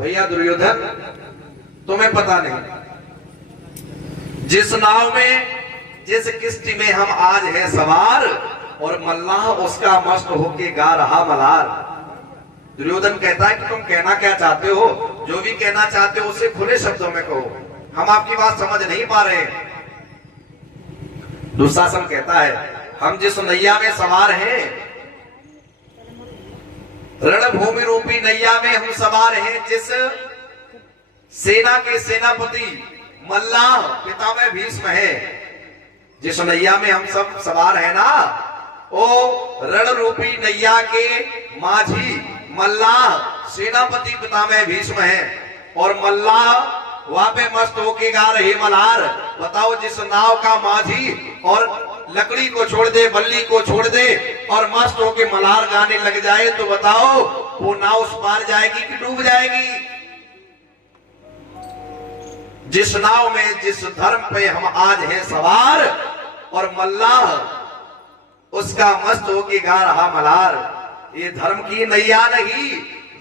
भैया दुर्योधन, तुम्हें पता नहीं जिस नाव में, जिस किश्ती में हम आज हैं सवार, और मल्लाह उसका मस्त होके गा रहा मलार। दुर्योधन कहता है कि तुम कहना क्या चाहते हो, जो भी कहना चाहते हो उसे खुले शब्दों में कहो, हम आपकी बात समझ नहीं पा रहे हैं। दुशासन कहता है हम जिस नैया में सवार हैं, रणभूमि रूपी नैया में हम सवार हैं, जिस सेना के सेनापति मल्लाह पितामह भीष्म है, जिस नैया में हम सब सवार है ना, ओ रण रूपी नैया के माझी मल्लाह सेनापति पितामह भीष्म है, और मल्लाह वहां पे मस्त होके गा रहे मल्हार। बताओ जिस नाव का माझी और लकड़ी को छोड़ दे, बल्ली को छोड़ दे और मस्त होके मल्हार गाने लग जाए, तो बताओ वो नाव उस पार जाएगी कि डूब जाएगी। जिस नाव में, जिस धर्म पे हम आज हैं सवार, और मल्लाह उसका मस्त होके गा रहा मल्हार, ये धर्म की नैया नहीं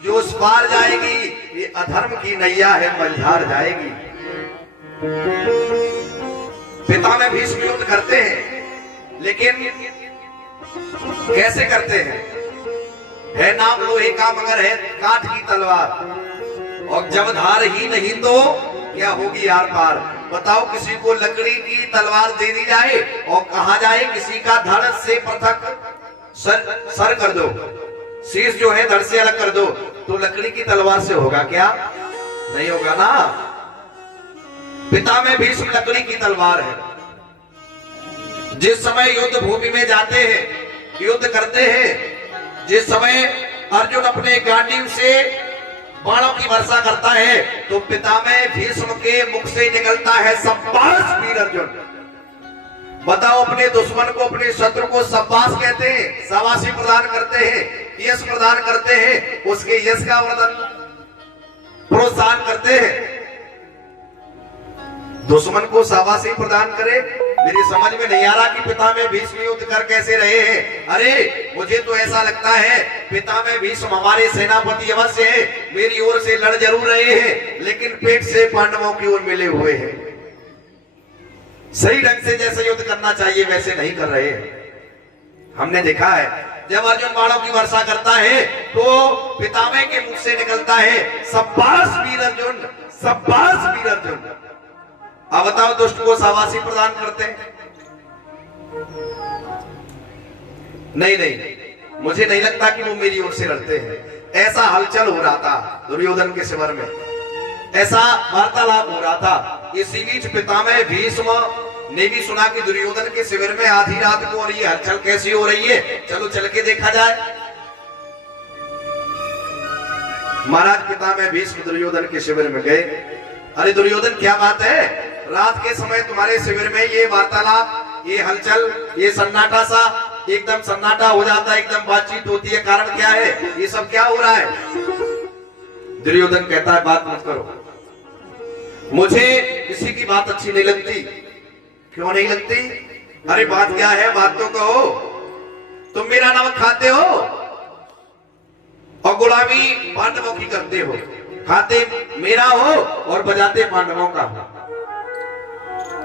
जो उस पार जाएगी, ये अधर्म की नैया है, मझधार जाएगी। पितामह भीष्म युद्ध करते हैं, लेकिन कैसे करते हैं? है नाम लोहे का मगर है काठ की तलवार, और जब धार ही नहीं तो क्या होगी यार पार। बताओ किसी को लकड़ी की तलवार दे दी जाए और कहा जाए किसी का धड़ से पृथक सर कर दो, शीश जो है धड़ से अलग कर दो, तो लकड़ी की तलवार से होगा क्या? नहीं होगा ना। पितामह भीष्म लकड़ी की तलवार है। जिस समय युद्ध भूमि में जाते हैं, युद्ध करते हैं, जिस समय अर्जुन अपने गांडीव से बाणों की वर्षा करता है, तो पितामह भीष्म के मुख से निकलता है शाबाश वीर अर्जुन। बताओ अपने दुश्मन को, अपने शत्रु को शाबाश कहते हैं, शाबाशी प्रदान करते हैं, यश प्रदान करते हैं, उसके यश का वर्धन प्रोत्साहन करते हैं। दुश्मन को शाबाशी प्रदान करे, मेरी समझ में नहीं आ रहा कि पितामह भीष्म युद्ध कर कैसे रहे हैं। अरे मुझे तो ऐसा लगता है पितामह भीष्म हमारे सेनापति अवश्य है, मेरी ओर से लड़ जरूर रहे हैं, लेकिन पेट से पांडवों की ओर मिले हुए हैं। सही ढंग से जैसे युद्ध करना चाहिए वैसे नहीं कर रहे हैं। हमने देखा है जब अर्जुन बाणों की वर्षा करता है तो पितामह के मुख से निकलता है शाबाश वीर अर्जुन, शाबाश वीर अर्जुन। अब बताओ दुष्ट को शाबाशी प्रदान करते हैं? नहीं नहीं, मुझे नहीं लगता कि वो मेरी ओर से लड़ते हैं। ऐसा हलचल हो रहा था दुर्योधन के शिविर में, ऐसा वार्तालाप हो रहा था। इसी बीच पितामह भीष्म ने भी सुना कि दुर्योधन के शिविर में आधी रात को और ये हलचल कैसी हो रही है, चलो चल के देखा जाए। महाराज पितामह भीष्म दुर्योधन के शिविर में गए। अरे दुर्योधन क्या बात है, रात के समय तुम्हारे शिविर में ये वार्तालाप, ये हलचल, ये सन्नाटा सा, एकदम सन्नाटा हो जाता है, एकदम बातचीत होती है, कारण क्या है? ये सब क्या हो रहा है? दुर्योधन कहता है बात मत करो, मुझे किसी की बात अच्छी नहीं लगती। क्यों नहीं लगती? अरे बात क्या है, बात तो कहो। तुम मेरा नमक खाते हो और गुलामी पांडवों की करते हो, खाते मेरा हो और बजाते पांडवों का हो।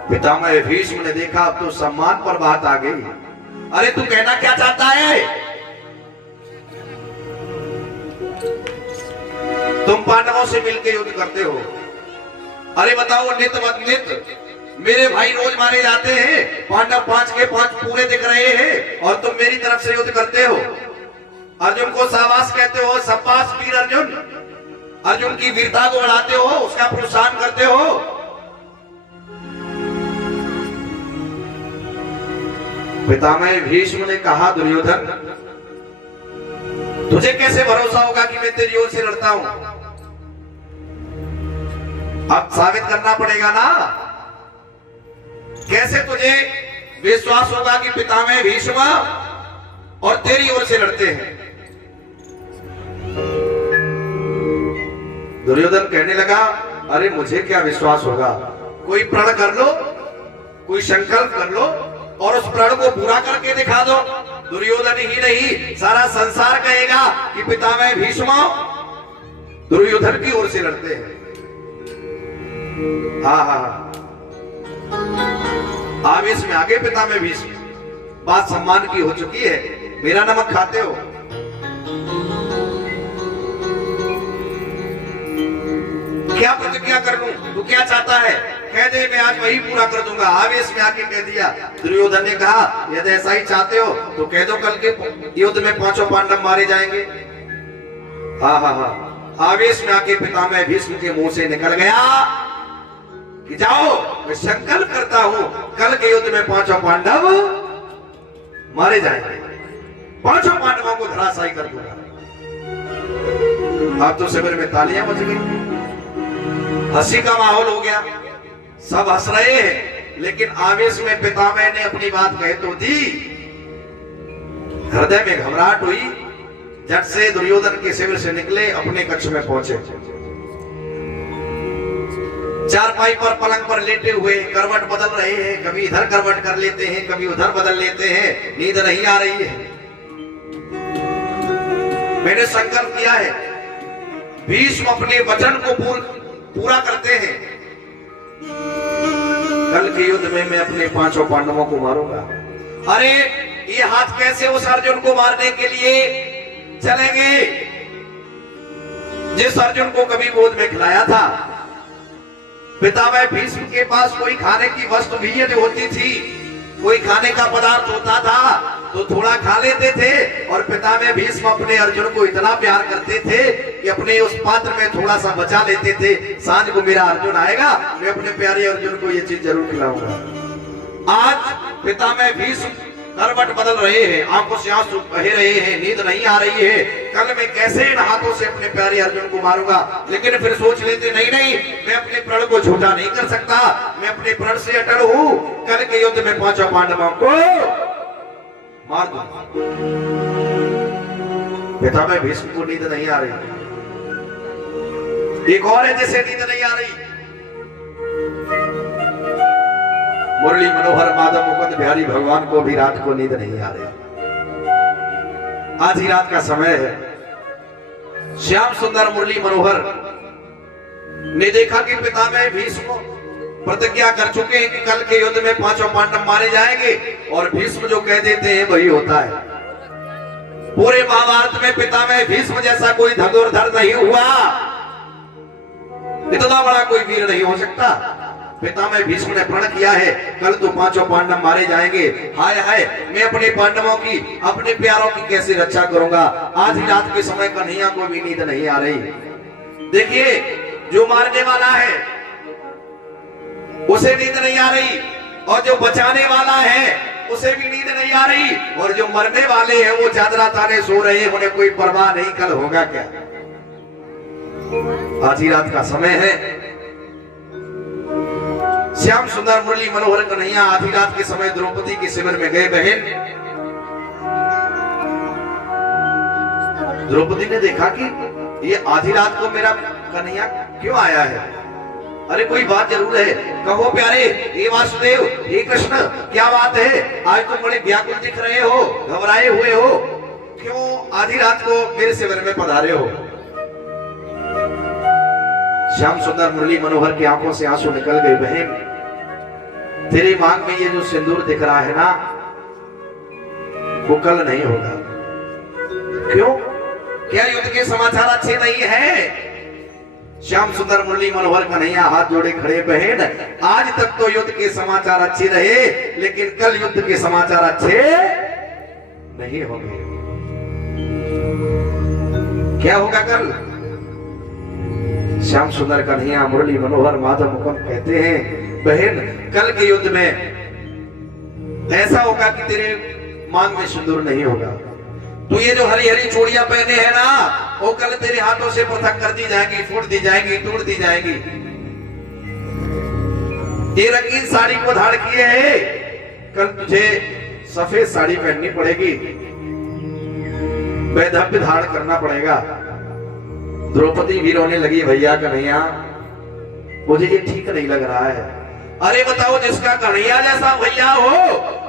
पितामह भीष्म ने देखा अब तो सम्मान पर बात आ गई। अरे तू कहना क्या चाहता है? तुम पांडवों से मिलकर युद्ध करते हो। अरे बताओ नित मत नित मेरे भाई रोज मारे जाते हैं, पांडव 5 के 5 पूरे दिख रहे हैं, और तुम मेरी तरफ से युद्ध करते हो। अर्जुन को शाबाश कहते हो, शाबाश वीर अर्जुन। अर्जुन की वीरता को बढ़ाते हो, उसका प्रोत्साहन करते हो। पितामह भीष्म ने कहा दुर्योधन तुझे कैसे भरोसा होगा कि मैं तेरी ओर से लड़ता हूं? अब साबित करना पड़ेगा ना। कैसे तुझे विश्वास होगा कि पितामह भीष्म और तेरी ओर से लड़ते हैं? दुर्योधन कहने लगा अरे मुझे क्या विश्वास होगा, कोई प्रण कर लो, कोई संकल्प कर लो और उस प्रण को पूरा करके दिखा दो। दुर्योधन ही नहीं सारा संसार कहेगा कि पितामह भीष्म दुर्योधन की ओर से लड़ते हैं। हाँ, आवेश में आगे पितामह भीष्म, बात सम्मान की हो चुकी है, मेरा नमक खाते हो। क्या प्रतिज्ञा कर लूं, तू क्या चाहता है, कह दे, मैं आज वही पूरा कर दूंगा। आवेश में आके कह दिया। दुर्योधन ने कहा, यदि ऐसा ही चाहते हो तो कह दो, कल के युद्ध में 5 पांडव मारे जाएंगे। हाँ, आवेश में आके पितामह भीष्म के मुंह से निकल गया कि जाओ, मैं संकल्प करता हूं कल के युद्ध में 5 पांडव मारे जाएंगे, 5 पांडवों को धराशायी कर दूंगा। अब तो शिविर में तालियां बज गई, हंसी का माहौल हो गया, सब हंस रहे हैं, लेकिन आवेश में पितामह ने अपनी बात कह तो दी, हृदय में घबराहट हुई। झट से दुर्योधन के शिविर से निकले, अपने कक्ष में पहुंचे। चारपाई पर पलंग पर लेटे हुए करवट बदल रहे हैं, कभी इधर करवट कर लेते हैं, कभी उधर बदल लेते हैं, नींद नहीं आ रही है। मैंने संकल्प किया है, भीष्म अपने वचन को पूरा करते हैं, कल के युद्ध में मैं अपने 5 पांडवों को मारूंगा। अरे ये हाथ कैसे उस अर्जुन को मारने के लिए चलेंगे जिस अर्जुन को कभी गोद में खिलाया था। पितामह भीष्म के पास कोई खाने की वस्तु भी यदि होती थी, कोई खाने का पदार्थ होता था तो थोड़ा खा लेते थे, और पितामह भीष्म अपने अर्जुन को इतना प्यार करते थे कि अपने उस पात्र में थोड़ा सा बचा लेते थे। सांझ को मेरा अर्जुन आएगा, मैं अपने प्यारे अर्जुन को ये चीज जरूर खिलाऊंगा। आज पितामह भीष्म करवट बदल रहे हैं, आंखों से आंसू बह रहे हैं, नींद नहीं आ रही है, कल मैं कैसे इन हाथों से अपने प्यारे अर्जुन को मारूंगा। लेकिन फिर सोच लेते, नहीं, मैं अपने प्रण को झूठा नहीं कर सकता, मैं अपने प्रण से अटल हूं, कल के युद्ध में 5 पांडवों को मार दूंगा। पितामह भीष्म को नींद नहीं आ रही, एक और है जिसे नींद नहीं आ रही, मुरली मनोहर माधव मुकुंद बिहारी भगवान को भी रात को नींद नहीं आ रही। आज ही रात का समय है, श्याम सुंदर मुरली मनोहर ने देखा कि पितामह भीष्म प्रतिज्ञा कर चुके हैं कि कल के युद्ध में 5 पांडव मारे जाएंगे, और भीष्म जो कह देते हैं वही होता है। पूरे महाभारत में पितामह भीष्म जैसा कोई धनुर्धर नहीं हुआ, इतना बड़ा कोई वीर नहीं हो सकता। पितामह भीष्म ने प्रण किया है, कल तो 5 पांडव मारे जाएंगे। हाय हाय, मैं अपने पांडवों की, अपने प्यारों की कैसे रक्षा करूंगा। आज ही रात के समय कन्हैया को भी नींद नहीं आ रही। देखिए, जो मारने वाला है उसे नींद नहीं आ रही, और जो बचाने वाला है उसे भी नींद नहीं आ रही, और जो मरने वाले हैं वो चादरा ताने सो रहे हैं, उन्हें कोई परवाह नहीं कल होगा क्या। आज ही रात का समय है। श्याम सुंदर मुरली मनोहर कन्हैया आधी रात के समय द्रौपदी के शिविर में गए। बहन द्रौपदी ने देखा कि ये आधी रात को मेरा कन्हैया क्यों आया है। अरे कोई बात जरूर है, कहो प्यारे, हे वासुदेव, हे कृष्ण, क्या बात है, आज तुम बड़े व्याकुल दिख रहे हो, घबराए हुए हो, क्यों आधी रात को मेरे शिविर में पधारे हो। श्याम सुंदर मुरली मनोहर की आंखों से आंसू निकल गए। बहन, तेरी मांग में ये जो सिंदूर दिख रहा है ना, वो कल नहीं होगा। क्यों? क्या युद्ध के समाचार अच्छे नहीं है? श्याम सुंदर मुरली मनोहर कन्हैया हाथ जोड़े खड़े। बहन, आज तक तो युद्ध के समाचार अच्छे रहे, लेकिन कल युद्ध के समाचार अच्छे नहीं होंगे। क्या होगा कल? श्याम सुंदर कन्हैया मुरली मनोहर माधव मुकुंद कहते हैं, बहन, कल के युद्ध में ऐसा होगा कि तेरे मांग में सिंदूर नहीं होगा। तू ये जो हरी हरी चूड़ियां पहने हैं ना, वो कल तेरे हाथों से पृथक कर दी जाएंगी, फूट दी जाएंगी, तोड़ दी जाएंगी। ये रंगीन साड़ी को धारण किए है, कल तुझे सफेद साड़ी पहननी पड़ेगी, वैधव्य धारण करना पड़ेगा। द्रौपदी भी रोने लगी, भैया कन्हैया, मुझे ये ठीक नहीं लग रहा है। अरे बताओ, जिसका कन्हैया जैसा भैया हो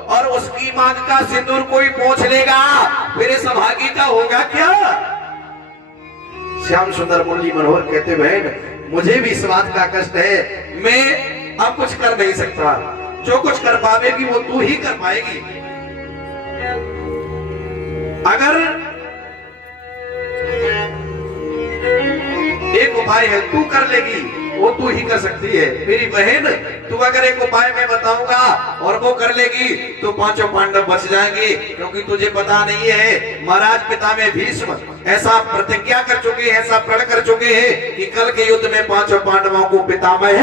और उसकी मांग का सिंदूर कोई पोंछ लेगा, फिर इस भागी का होगा क्या? श्याम सुंदर मुरली मनोहर कहते बहन मुझे भी इस बात का कष्ट है, मैं अब कुछ कर नहीं सकता, जो कुछ कर पाएगी वो तू ही कर पाएगी। अगर एक उपाय है तू कर लेगी, वो तू ही कर सकती है मेरी बहन। तू अगर एक उपाय मैं बताऊंगा और वो कर लेगी तो पांचों पांडव बच जाएंगे, क्योंकि तुझे पता नहीं है महाराज पितामह भीष्म ऐसा प्रतिज्ञा कर चुके हैं, ऐसा प्रण कर चुके हैं कि कल के युद्ध में पांचों पांडवों को पितामह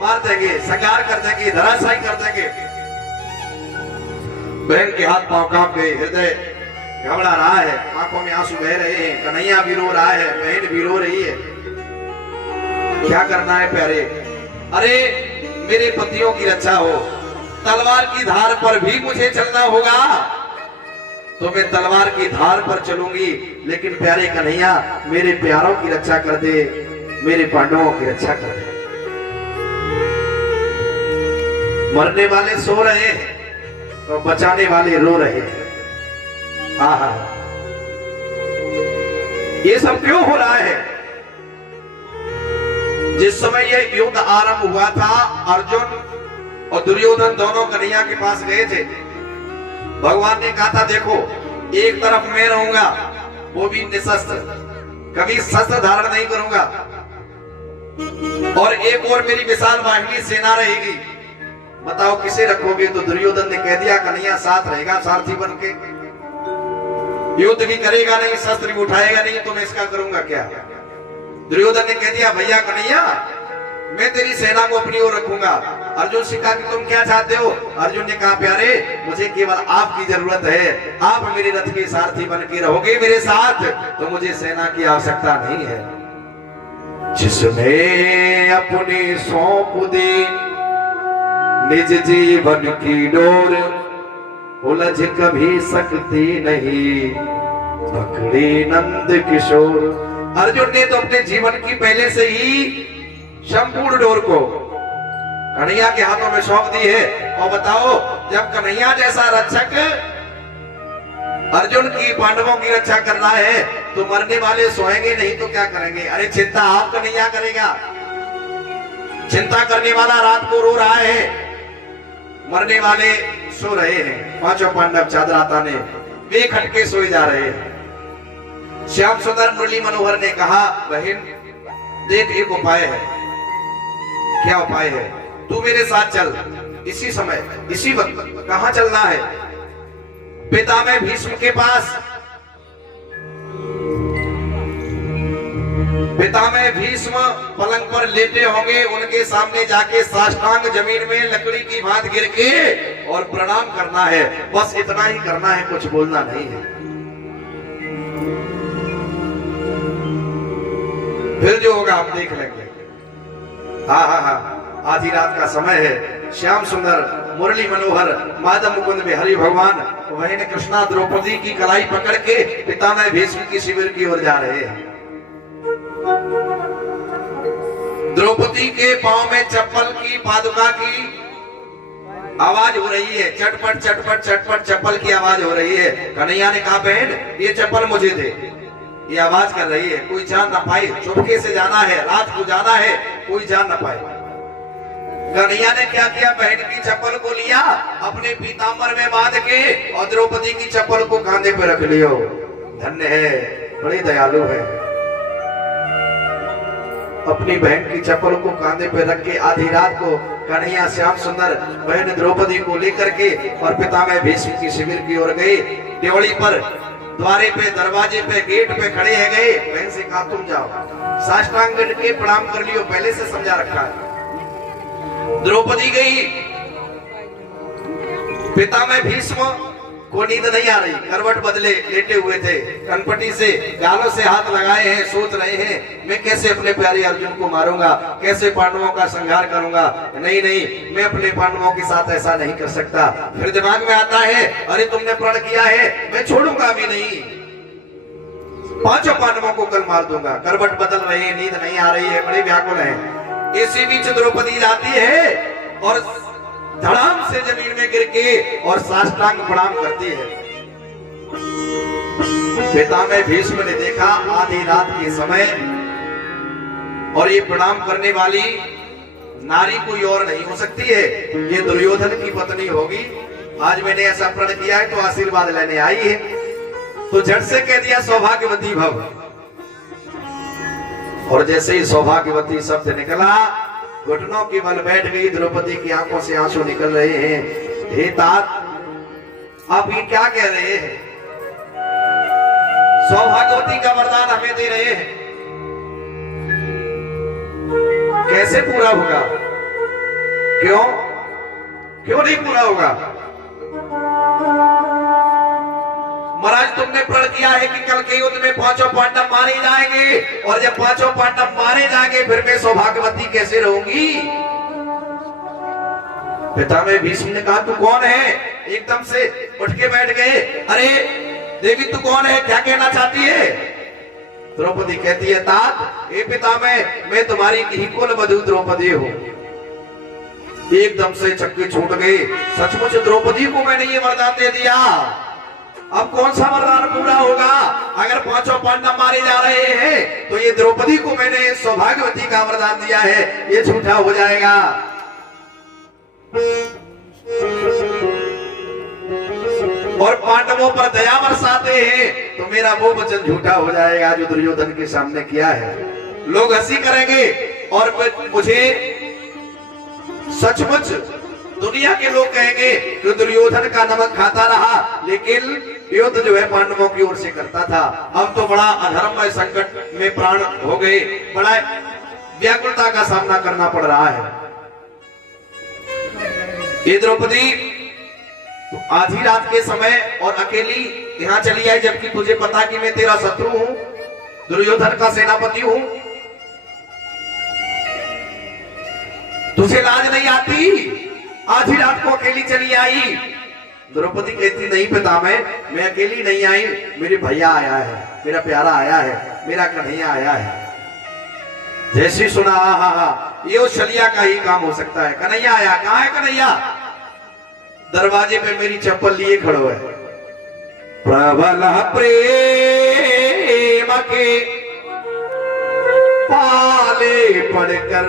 मार देंगे, संहार कर देंगे, धराशायी कर देंगे। बहन के हाथ पांव कांप गए, हृदय घबरा रहा है, आंखों में आंसू बह रहे हैं, कन्हैया भी रो रहा है, बहन भी रो रही है। क्या करना है प्यारे? अरे मेरे पतियों की रक्षा हो, तलवार की धार पर भी मुझे चलना होगा तो मैं तलवार की धार पर चलूंगी, लेकिन प्यारे कन्हैया मेरे प्यारों की रक्षा कर दे, मेरे पांडवों की रक्षा कर दे। मरने वाले सो रहे हैं तो बचाने वाले रो रहे हैं। आहा, ये सब क्यों हो रहा है? जिस समय ये युद्ध आरंभ हुआ था, अर्जुन और दुर्योधन दोनों कन्हैया के पास गए थे। भगवान ने कहा था देखो एक तरफ मैं रहूंगा, वो भी निशस्त्र, कभी शस्त्र धारण नहीं करूंगा, और एक और मेरी विशाल वाहिनी सेना रहेगी। बताओ किसे रखोगे? तो दुर्योधन ने कह दिया कन्हैया साथ रहेगा, सारथी बन के, युद्ध भी करेगा नहीं, शस्त्र भी उठाएगा नहीं, तो मैं इसका करूंगा क्या? दुर्योधन ने कह दिया भैया कन्हैया मैं तेरी सेना को अपनी ओर रखूंगा। अर्जुन से कहा कि तुम क्या चाहते हो? अर्जुन ने कहा प्यारे मुझे केवल आपकी जरूरत है, आप मेरे रथ के सारथी बन के रहोगे मेरे साथ, तो मुझे सेना की आवश्यकता नहीं है। जिसने अपनी सौंप दी निज जीवन की डोर, उलझ कभी सकती नहीं पकड़ी नंद किशोर। अर्जुन ने तो अपने जीवन की पहले से ही संपूर्ण डोर को कन्हैया के हाथों में सौंप दी है। और बताओ जब कन्हैया जैसा रक्षक अर्जुन की पांडवों की रक्षा कर रहा है तो मरने वाले सोएंगे नहीं तो क्या करेंगे? अरे चिंता आप कन्हैया करेगा, चिंता करने वाला रात को रो रहा है, मरने वाले सो रहे हैं। पांचों पांडव चादर ताने बेखटके सोए जा रहे हैं। श्याम सुंदर मुरली मनोहर ने कहा बहन देख एक उपाय है। क्या उपाय है? तू मेरे साथ चल, इसी समय इसी वक्त। कहां चलना है? पितामह भीष्म के पास। पितामह भीष्म पलंग पर लेटे होंगे, उनके सामने जाके साष्टांग जमीन में लकड़ी की भांत गिर के और प्रणाम करना है, बस इतना ही करना है, कुछ बोलना नहीं है। फिर जो होगा हम देख लेंगे। हाँ हाँ हाँ, आधी रात का समय है। श्याम सुंदर मुरली मनोहर माधव मुकुंद बिहारी भगवान वही ने कृष्णा द्रौपदी की कलाई पकड़ के पितामह भीष्म की शिविर की ओर जा रहे हैं। द्रौपदी के पांव में चप्पल की पादुका की आवाज हो रही है, चटपट चटपट चटपट चप्पल की आवाज हो रही है। कन्हैया ने कहा बहन ये चप्पल मुझे दे, ये आवाज कर रही है, कोई जान ना पाए, चुपके से जाना है, रात को जाना है, कोई जान ना पाए। कन्हैया ने क्या किया? बहन की चप्पल को लिया, अपने पीतांबर में बांध के और द्रौपदी की चप्पल को कांधे पे रख लियो। धन्य है, बड़ी दयालु है। अपनी बहन की चप्पल को कांधे पे रख के आधी रात को कन्हैया श्याम सुंदर बहन द्रौपदी को लेकर के और पितामह भीष्म की शिविर की ओर गए। देवड़ी पर द्वारे पे, दरवाजे पे, गेट पे खड़े है गए। बहन से कहा तुम जाओ, साष्टांग के प्रणाम कर लियो, पहले से समझा रखा है। द्रौपदी गई। पितामह भीष्म को नींद नहीं आ रही, करवट बदले लेटे हुए थे, कनपटी से गालों से हाथ लगाए हैं, सोच रहे हैं मैं कैसे अपने प्यारे अर्जुन को मारूंगा, कैसे पांडवों का संहार करूंगा। नहीं नहीं, मैं अपने पांडवों के साथ ऐसा नहीं कर सकता। फिर दिमाग में आता है अरे तुमने प्रण किया है, मैं छोड़ूंगा भी नहीं, पांचों पांडवों को कल मार दूंगा। करवट बदल रहे हैं, नींद नहीं आ रही है, बड़े व्याकुल हैं। इसी बीच द्रौपदी जाती है और धड़ाम से जमीन में गिर के और साष्टांग प्रणाम करती है। पितामह भीष्म ने देखा आधी रात के समय, और ये प्रणाम करने वाली नारी कोई और नहीं हो सकती है, ये दुर्योधन की पत्नी होगी। आज मैंने ऐसा प्रण किया है तो आशीर्वाद लेने आई है। तो झट से कह दिया सौभाग्यवती भव। और जैसे ही सौभाग्यवती शब्द निकला, घुटनों के बल बैठ गई। द्रौपदी की आंखों से आंसू निकल रहे हैं। हे तात, आप ये क्या कह रहे हैं? सौभाग्यवती का वरदान हमें दे रहे हैं, कैसे पूरा होगा? क्यों क्यों नहीं पूरा होगा? महाराज, तुमने प्रण किया है कि कल के युद्ध में पांचों पांडव मारे जाएंगे, और जब पांचों पांडव मारे जाएंगे फिर मैं सौभाग्यवती कैसे रहूंगी? पितामह भीष्म ने कहा, तू कौन है? एकदम से उठ के बैठ गए। अरे देवी, तू कौन है? क्या कहना चाहती है? द्रौपदी कहती है, तात, हे पितामह, मैं तुम्हारी ही कुल वधू द्रौपदी हूं। एकदम से चक्के छूट गए। सचमुच द्रौपदी को मैंने ये वरदान दे दिया, अब कौन सा वरदान पूरा होगा? अगर पांचों पांडव मारे जा रहे हैं तो ये द्रौपदी को मैंने सौभाग्यवती का वरदान दिया है, ये झूठा हो जाएगा। और पांडवों पर दया बरसाते हैं तो मेरा वो वचन झूठा हो जाएगा जो दुर्योधन के सामने किया है। लोग हंसी करेंगे और मुझे सचमुच दुनिया के लोग कहेंगे कि दुर्योधन का नमक खाता रहा, लेकिन युद्ध जो है पांडवों की ओर से करता था। अब तो बड़ा अधर्ममय संकट में प्राण हो गए, बड़ा व्याकुलता का सामना करना पड़ रहा है। ये द्रौपदी आधी रात के समय और अकेली यहाँ चली आई, जबकि तुझे पता कि मैं तेरा शत्रु हूं, दुर्योधन का सेनापति हूं। तुझे लाज नहीं आती? आधी रात को अकेली चली आई। द्रौपदी कहती, नहीं पितामह, मैं अकेली नहीं आई, मेरे भैया आया है, मेरा प्यारा आया है, मेरा कन्हैया आया है। जैसे सुना, हा, ये उस छलिया का ही काम हो सकता है। कन्हैया आया। कहाँ है कन्हैया? दरवाजे पे मेरी चप्पल लिए खड़ो है। प्रबल प्रेम के पाले पड़कर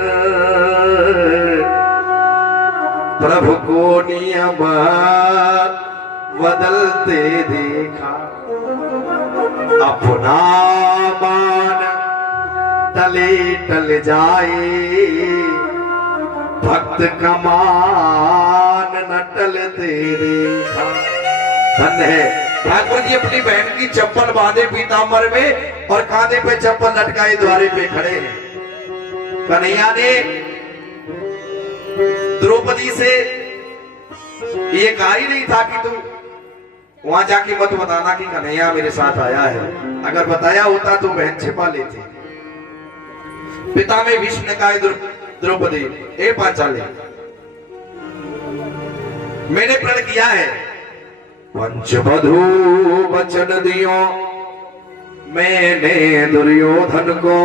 प्रभु को नियम बदलते देखा, अपना मान टले टल जाए, भक्त का मान न टलते देखा। धन्य है ठाकुर जी, अपनी बहन की चप्पल बांधे पीतांबर में और कांधे पे चप्पल लटकाए द्वारे पे खड़े हैं। कन्हैया ने द्रौपदी से ये कहा ही नहीं था कि तुम वहां जाके मत बताना कि कन्हैया मेरे साथ आया है। अगर बताया होता तो बहन छिपा लेती। पितामह भीष्म ने कहा, द्रौपदी, ए पांचाली, मैंने प्रण किया है, पंचवधू वचन दियो मैंने दुर्योधन को।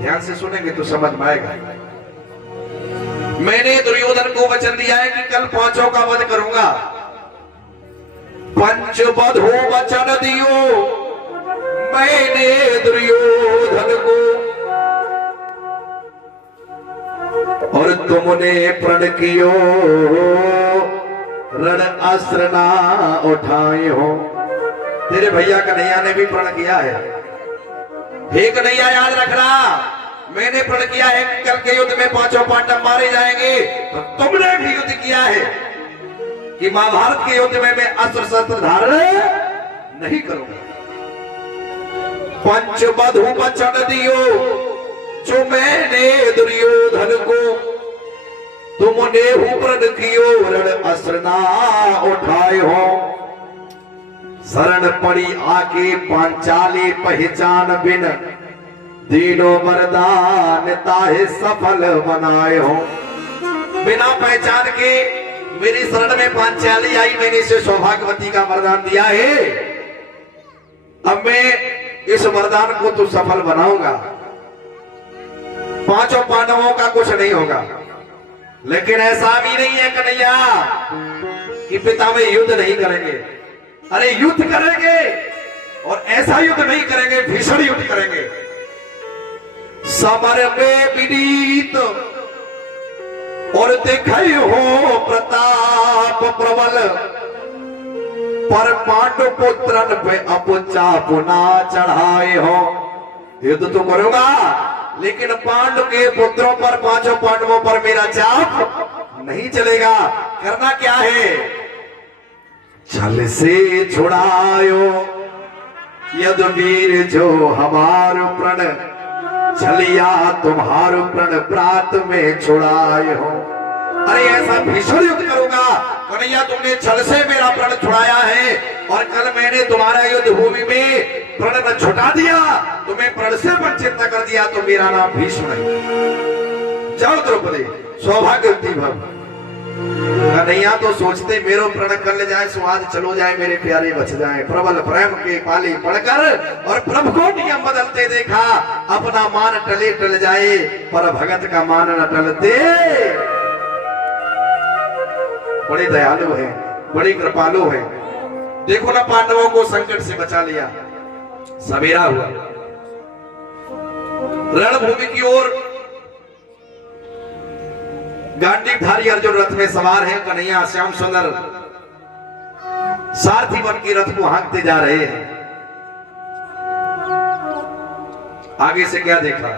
ध्यान से सुनेंगे तो समझ में आएगा। मैंने दुर्योधन को वचन दिया है कि कल पांचों का वध करूंगा। पंचवधू वचन दियो मैंने दुर्योधन को, और तुमने प्रण कियो रण अस्त्र ना उठाए हो। तेरे भैया कन्हैया ने भी प्रण किया है। हे कन्हैया, याद रखना, मैंने प्रण किया है कि कल के युद्ध में पांचों पांडव मारे जाएंगे, तो तुमने भी युद्ध किया है कि महाभारत के युद्ध में मैं अस्त्र शस्त्र धारण नहीं करूंगा। पंचवधू वचन दियो जो मैंने दुर्योधन को, तुमने प्रण कियो रण अस्त्र ना उठाए हो। शरण पड़ी आके पांचाली पहचान बिन, दीनों वरदान ताहे सफल बनाए हो। बिना पहचान के मेरी शरण में पांचाली आई, मैंने इसे सौभाग्यवती का वरदान दिया है। अब मैं इस वरदान को तो सफल बनाऊंगा। पांचों पांडवों का कुछ नहीं होगा, लेकिन ऐसा भी नहीं है कन्हैया कि पिता में युद्ध नहीं करेंगे। अरे युद्ध करेंगे, और ऐसा युद्ध नहीं करेंगे, भीषण युद्ध करेंगे। समर में विनीत और देखे हो प्रताप प्रबल, पर पांडु पुत्रन पे अपुचा पुना चढ़ाए हो। युद्ध तो करूंगा, लेकिन पांडु के पुत्रों पर, पांचों पांडवों पर मेरा चाप नहीं चलेगा। करना क्या है? छल से छुड़ायो यदुवीर जो हमारो प्रण, छलिया तुम्हारो प्रण प्रात में छुड़ाए हो। अरे ऐसा भीषण युद्ध करूंगा कन्हैया, तुमने छल से मेरा प्रण छुड़ाया है, और कल मैंने तुम्हारा युद्ध भूमि में प्रण न छुटा दिया, तुम्हें प्रण से वंचित न कर दिया, तो मेरा नाम भीष्म नहीं। जाओ द्रौपदी, सौभाग्यवती भव। कन्हैया तो सोचते मेरो प्रण कर ले जाए, स्वाद चलो जाए, मेरे प्यारे बच जाए। प्रबल प्रेम के पाली पढ़कर और प्रभु को नियम बदलते देखा, अपना मान टले टल जाए, पर भगत का मान न टलते। बड़े दयालु है, बड़ी कृपालु है। देखो ना, पांडवों को संकट से बचा लिया। सवेरा हुआ, रणभूमि की ओर गांडीवधारी अर्जुन रथ में सवार है। कन्हैया श्याम सुंदर सारथी बन के रथ को हाँकते जा रहे हैं। आगे से क्या देखा?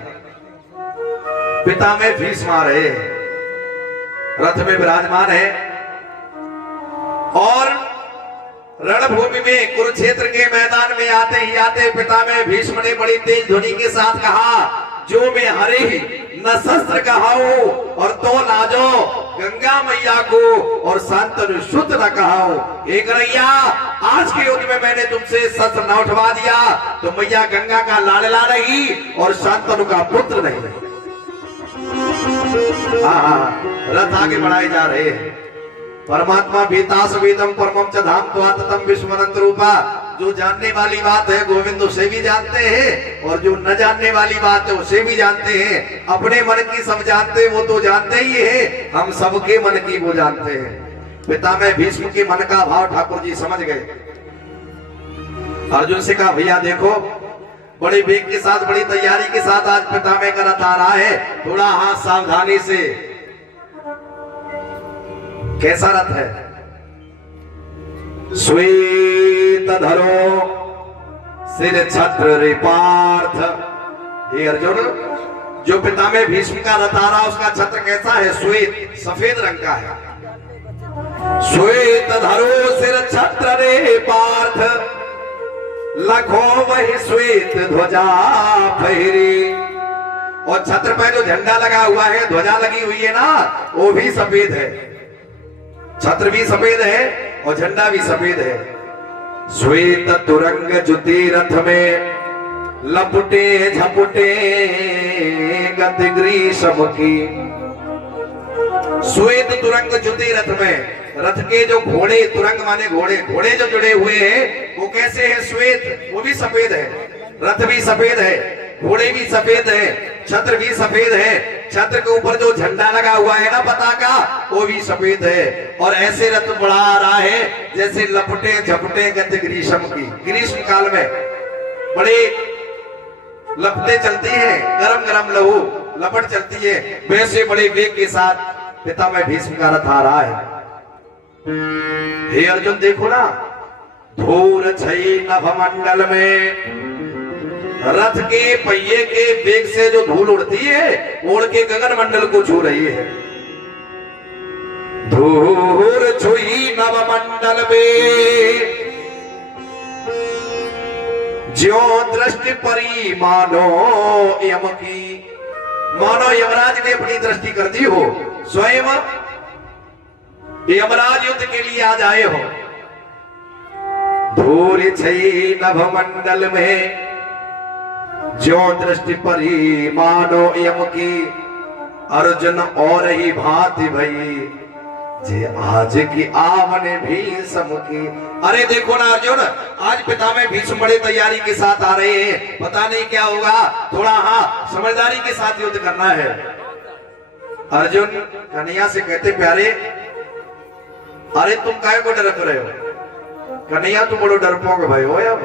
पिता में भीष्म आ रहे हैं, रथ में विराजमान है, और रणभूमि में कुरुक्षेत्र के मैदान में आते ही आते पिता में भीष्म ने बड़ी तेज ध्वनि के साथ कहा, जो मैं हरे ही न शस्त्र कहाओ और तो लाजो गंगा मैया को, और शांतनु शुद्ध न कहाओ। एक रैया, आज के युद्ध में मैंने तुमसे शस्त्र न उठवा दिया तो मैया गंगा का लाडला नहीं और शांतनु का पुत्र नहीं। रथ आगे बढ़ाए जा रहे हैं। परमात्मा बीतास वेदम परमम च धाम त्वातम विश्वनंत रूपा। जो जानने वाली बात है गोविंद उसे भी जानते हैं, और जो न जानने वाली बात है उसे भी जानते हैं। अपने मन की सब जानते हैं, वो तो जानते ही है, हम सबके मन की वो जानते हैं। पिता में भीष्म के मन का भाव ठाकुर जी समझ गए। अर्जुन से कहा, भैया देखो, बड़े वेग के साथ, बड़ी तैयारी के साथ आज पिता में का रथ आ रहा है, थोड़ा हाथ सावधानी से। कैसा रथ है? श्वेत धरो सिर छत्र रे पार्थ। हे अर्जुन, जो पिता में भीष्म का रथ आ रहा, उसका छत्र कैसा है? श्वेत, सफेद रंग का है। श्वेत धरो सिर छत्र रे पार्थ, लखो वही श्वेत ध्वजा फहरी। और छत्र पे जो झंडा लगा हुआ है, ध्वजा लगी हुई है ना, वो भी सफेद है। छत्र भी सफेद है और झंडा भी सफेद है। श्वेत तुरंग जुति रथ में, लपटे झपटे गति ग्रीष्म की। श्वेत तुरंग जुति रथ में, रथ के जो घोड़े, तुरंग माने घोड़े, घोड़े जो जुड़े हुए हैं वो कैसे है? श्वेत, वो भी सफेद है। रथ भी सफेद है, घोड़े भी सफेद है, छत्र भी सफेद है। छत्र के ऊपर जो झंडा लगा हुआ है ना पताका, वो भी सफेद है। और ऐसे रथ बढ़ा रहा है जैसे लपटे झपटे गति ग्रीष्म की। ग्रीष्म काल में बड़े लपटे चलती हैं, गरम गरम लहू लपट चलती है, वैसे बड़े वेग के साथ पिता में भीष्म का रथ आ रहा है। हे अर्जुन देखो ना, धूर छई नभमंडल में, रथ के पहिए के वेग से जो धूल उड़ती है, उड़ के गगन मंडल को छू रही है। धूर छुई नवमंडल में, ज्यो दृष्टि परी मानो यम की। मानो यमराज ने अपनी दृष्टि कर दी हो, स्वयं यमराज युद्ध के लिए आज आए हो। धूल छई नभमंडल में, जो दृष्टि परी मानो यम की। अर्जुन और ही भांति भई, जे आज की आवने भीष्म की। अरे देखो ना अर्जुन, आज पिता में भीष्म बड़े तैयारी के साथ आ रहे हैं, पता नहीं क्या होगा, थोड़ा हाँ समझदारी के साथ युद्ध करना है। अर्जुन कन्हैया से कहते, प्यारे अरे तुम काहे को डर रहे हो? कन्हैया तुम बड़ो डरपोक भाई हो। अब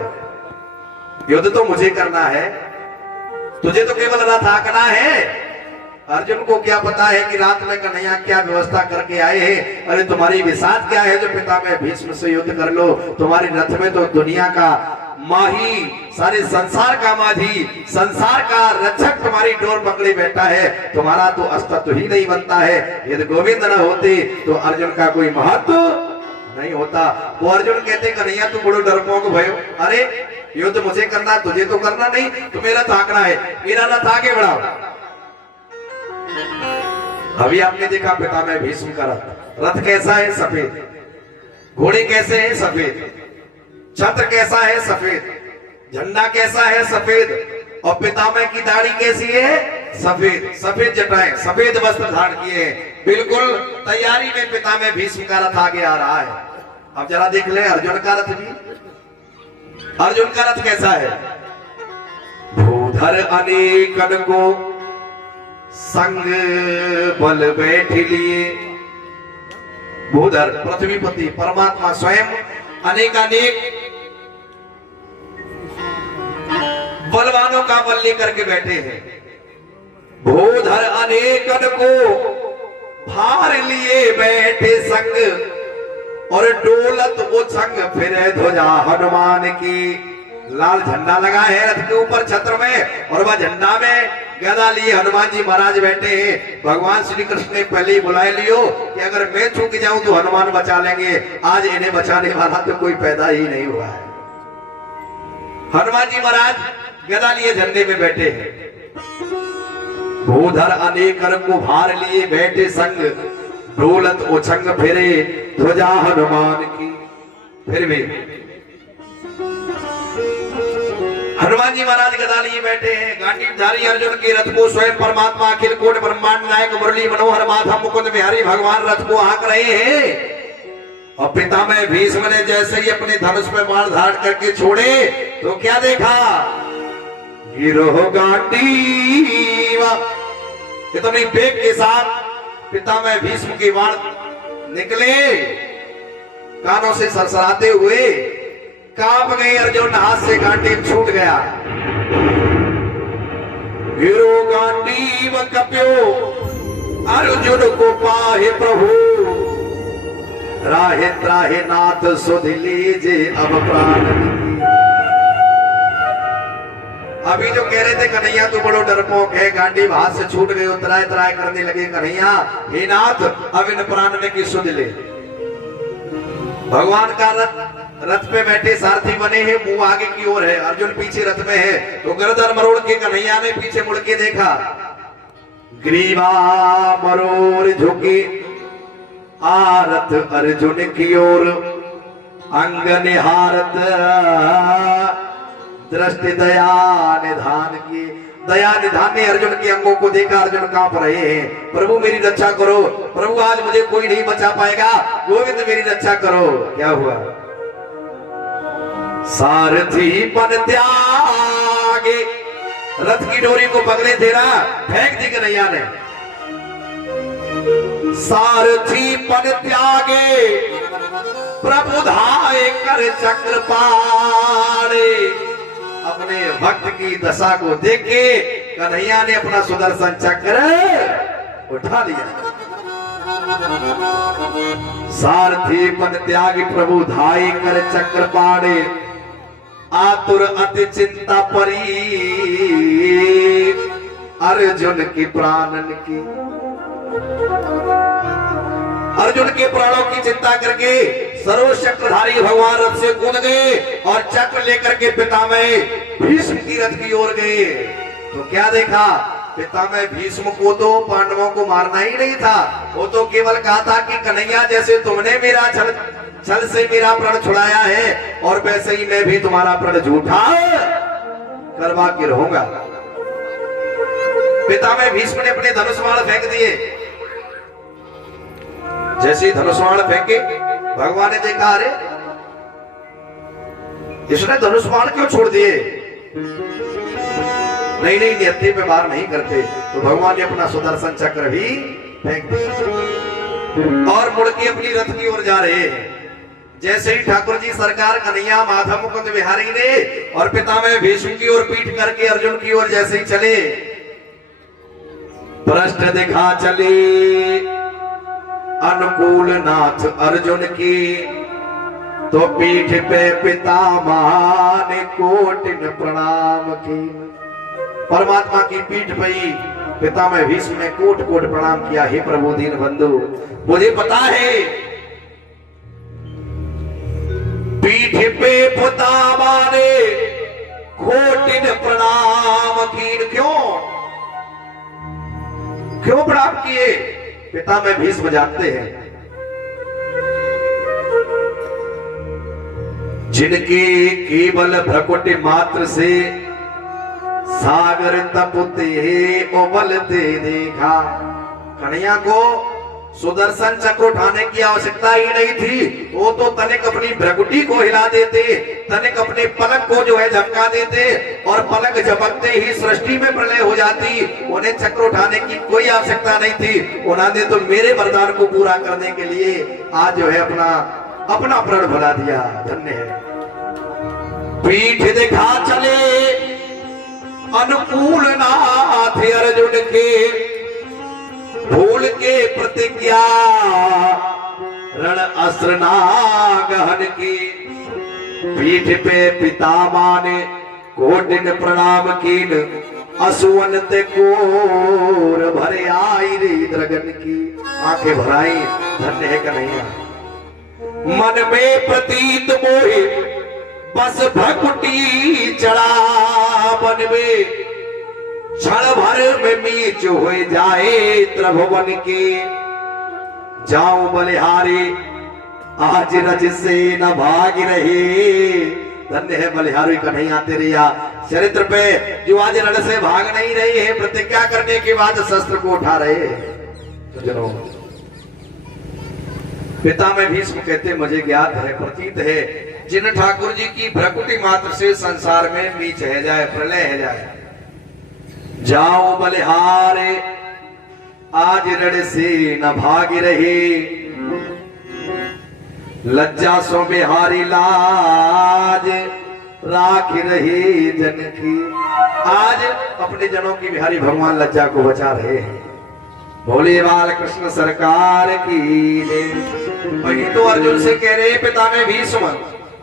युद्ध तो मुझे करना है, तुझे तो केवल रथ हाँकना है। अर्जुन को क्या पता है कि रात में कन्हैया क्या व्यवस्था करके आए हैं। अरे तुम्हारी विसात क्या है जो पितामह भीष्म से युद्ध कर लो। तुम्हारे रथ में तो दुनिया का माही, सारे संसार का माझी, संसार का रक्षक तुम्हारी डोर पकड़े बैठा है। तुम्हारा तो अस्तित्व ही नहीं बनता है। यदि गोविंद न होते तो अर्जुन का कोई महत्व नहीं होता। वो अर्जुन कहते कन्हैया तू बड़ो डरपोक भयो, अरे युद्ध मुझे करना, तुझे तो करना नहीं, तुम्हें रथ हाँकना है, मेरा रथ आगे बढ़ाओ। अभी आपने देखा पितामह भीष्म का रथ, रथ कैसा है? सफेद। घोड़े कैसे हैं? सफेद। छत्र कैसा है? सफेद। झंडा कैसा है? सफेद। और पितामह की दाढ़ी कैसी है? सफेद। सफेद जटाएं, सफेद वस्त्र धारण किए हैं, बिल्कुल तैयारी में पितामह भीष्म का रथ आगे आ रहा है। अब जरा देख ले अर्जुन का रथ भी। अर्जुन का रथ कैसा है? भूधर अनेकन को संग बल बैठ लिए। भूधर पृथ्वीपति परमात्मा स्वयं अनेकानेक बलवानों का बल लेकर के बैठे हैं। भूधर अनेकन को भार लिए बैठे संग, और डोलत वो संग फिरे ध्वजा हनुमान की। लाल झंडा लगा है रथ के ऊपर छत्र में, और वह झंडा में गदा लिए हनुमान जी महाराज बैठे हैं। भगवान श्री कृष्ण ने पहले ही बुलाए लियो कि अगर मैं चूक जाऊं तो हनुमान बचा लेंगे। आज इन्हें बचाने वाला तो कोई पैदा ही नहीं हुआ है। हनुमान जी महाराज गदा लिए झंडे में बैठे हैं। भूधर अनेकर को भार लिए बैठे संग, डोलत उछंग फिरे ध्वजा हनुमान की। फिर भी हनुमान जी महाराज गदा लिए बैठे हैं। गांडीवधारी अर्जुन के रथ को स्वयं परमात्मा अखिल कोट ब्रह्मांड नायक मुरली मनोहर माधा मुकुंद बिहारी भगवान रथ को हाँक रहे हैं। और पितामह भीष्म ने जैसे ही अपने धनुष में बाण धारण करके छोड़े तो क्या देखा? गिरोह गांडीवा। इतनी बेग के साथ पितामह भीष्म के बाण निकले, कानों से सरसराते हुए कांप गए अर्जुन। हाथ से गांडीव छूट गया। गिरो गांडीव कप्यो अर्जुन को पाहे प्रभु, राहे त्राहे नाथ सुध लीजे अब प्राण। अभी जो कह रहे थे कन्हैया तू बड़ो डरपोक है, गांडीव हाथ से छूट गए, त्राहे त्राहे करने लगे कन्हैया, हे नाथ अब इन प्राण ने की सुध ले। भगवान का रथ पे बैठे सारथी बने हैं, मुंह आगे की ओर है, अर्जुन पीछे रथ में है। तो गर्दन मरोड़ के कन्हैया ने पीछे मुड़ के देखा। ग्रीवा मरोड़ झुके आरत अर्जुन की ओर, अंग निहारत दृष्टि दया निधान की। दया निधान ने अर्जुन के अंगों को देखा। अर्जुन कांप रहे हैं। प्रभु मेरी रक्षा करो, प्रभु आज मुझे कोई नहीं बचा पाएगा, गोविंद मेरी रक्षा करो। क्या हुआ? सारथी पन त्यागे, रथ की डोरी को पकड़े थे ना, फेंक दी कन्हैया ने। सारथी पन त्यागे प्रभु धाये कर चक्र पाड़े। अपने भक्त की दशा को देख के कन्हैया ने अपना सुदर्शन चक्र उठा लिया। सारथी पन त्यागी प्रभु धाये कर चक्र पाड़े, आतुर अति चिंता परी अर्जुन की प्राणन की। अर्जुन के प्राणों की चिंता करके सर्वोच्च चक्रधारी भगवान रथ से कूद गए और चक्र लेकर के पितामह भीष्म की रथ की ओर गए। तो क्या देखा? पितामह भीष्म को तो पांडवों को मारना ही नहीं था, वो तो केवल कहा था कि कन्हैया जैसे तुमने मेरा छल से मेरा प्रण छुड़ाया है, और वैसे ही मैं भी तुम्हारा प्रण झूठा करवा के रहूंगा। पितामह भीष्म ने अपने धनुष बाण फेंक दिए। जैसे ही धनुष बाण फेंके भगवान ने देखा, अरे इसने धनुष बाण क्यों छोड़ दिए? नहीं नहीं, नियति पे वार नहीं करते। तो भगवान ने अपना सुदर्शन चक्र भी फेंक दिया और मुड़ के अपनी रथ की ओर जा रहे हैं। जैसे ही ठाकुर जी सरकार कन्हैया माधव मुकुंद बिहारी ने और पितामह भीष्म की ओर पीठ करके अर्जुन की ओर जैसे ही चले, पृष्ठ दिखा चले अनुकूल नाथ अर्जुन की, तो पीठ पे पितामह ने कोटिन प्रणाम की। परमात्मा की पीठ पे ही पितामह भीष्म ने कोट कोट प्रणाम किया। हे प्रभु दीन बंधु, मुझे पता है पीठ पे पितामह ने कोटिन प्रणाम की। क्यों प्रणाम किए? पितामह भीष्म जानते हैं जिनके केवल भ्रकुटि मात्र से सागर तपते उबलते देखा। कन्हैया को सुदर्शन चक्र उठाने की आवश्यकता ही नहीं थी, वो तो तनिक अपनी भ्रकुटी को हिला देते, तनिक अपने पलक को जो है झपका देते और पलक झपकते ही सृष्टि में प्रलय हो जाती। उन्हें चक्र उठाने की कोई आवश्यकता नहीं थी। उन्होंने तो मेरे वरदान को पूरा करने के लिए आज जो है अपना प्रण भरा दिया। धन्य है। पीठ दिखा चले अनुकूल नाथ अर्जुन के, भूल के प्रतिज्ञा रण अस्त्र ना गहन की। पीठ पे पितामह ने कोटिन प्रणाम कीन, असुवन ते कोर भरे आई रे द्रगन की। आंखें भराई। धन्य है कन्हैया। मन में प्रतीत मोहे बस भकुटी चढ़ा, बन में क्षण भर में मीच हो जाए त्रिभुवन के। जाऊं बलिहारी आज रज से न भाग रहे। धन्य है बलिहारी कन्हैया तेरे या चरित्र पे जो आज रण से भाग नहीं रही है, प्रतिज्ञा करने के बाद शस्त्र को उठा रहे हैं। तो जनो पितामह भीष्म कहते मुझे ज्ञात है, प्रतीत है, जिन ठाकुर जी की भ्रकुटी मात्र से संसार में मीच है जाए, प्रलय है जाए। जाओ बलिहारे आज रण से न भाग रहे, लज्जा सो बिहारी लाज राख रहे जन की। आज अपने जनों की बिहारी भगवान लज्जा को बचा रहे हैं। भोले बाल कृष्ण सरकार की जय। वही तो अर्जुन से कह रहे पितामह भीष्म,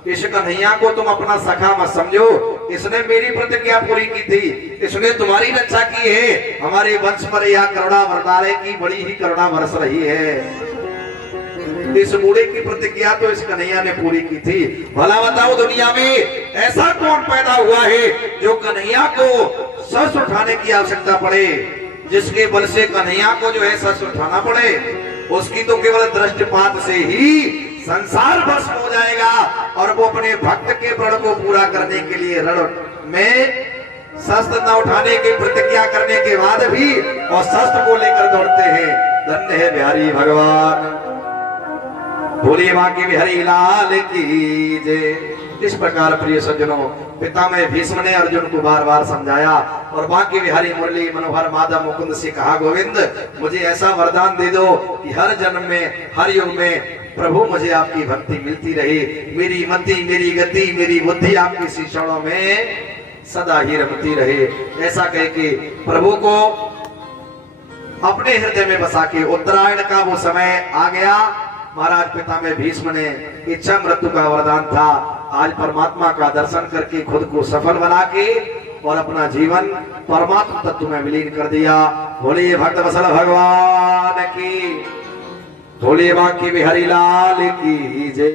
इस कन्हैया को तुम अपना सखा मत समझो, इसने मेरी प्रतिज्ञा पूरी की थी, इसने तुम्हारी रक्षा की है। हमारे वंश पर यह करुणा वरदारे की बड़ी ही करुणा बरस रही है। इस बूढ़े की प्रतिज्ञा तो इस कन्हैया ने पूरी की थी। भला बताओ दुनिया में ऐसा कौन पैदा हुआ है जो कन्हैया को शस्त्र उठाने की आवश्यकता पड़े, जिसके बल से कन्हैया को जो है शस्त्र उठाना पड़े। उसकी तो केवल दृष्टिपात से ही संसार भस्म हो जाएगा और वो अपने भक्त के प्रण को पूरा करने के लिए रण में शस्त्र न उठाने की प्रतिज्ञा करने के बाद भी और शस्त्र को लेकर दौड़ते हैं। धन्य है बिहारी भगवान। भोले मां की बिहारी लाल की जय। इस प्रकार प्रिय सज्जनों, पितामह भीष्म ने अर्जुन को बार बार समझाया और बाकी बिहारी मुरली मनोहर माधव मुकुंद से कहा, गोविंद मुझे ऐसा वरदान दे दो कि हर जन्म में हर युग में प्रभु मुझे आपकी भक्ति मिलती रहे, मेरी मति मेरी गति मेरी बुद्धि आपकी शिक्षणों में सदा ही रमती रहे। ऐसा कह के प्रभु को अपने हृदय में बसा के उत्तरायण का वो समय आ गया। महाराज पितामह भीष्म ने इच्छा मृत्यु का वरदान था, आज परमात्मा का दर्शन करके खुद को सफल बना के और अपना जीवन परमात्मा तत्व में विलीन कर दिया। भोले भक्त वत्सल भगवान की, भोले बांके बिहारी लाल की जय।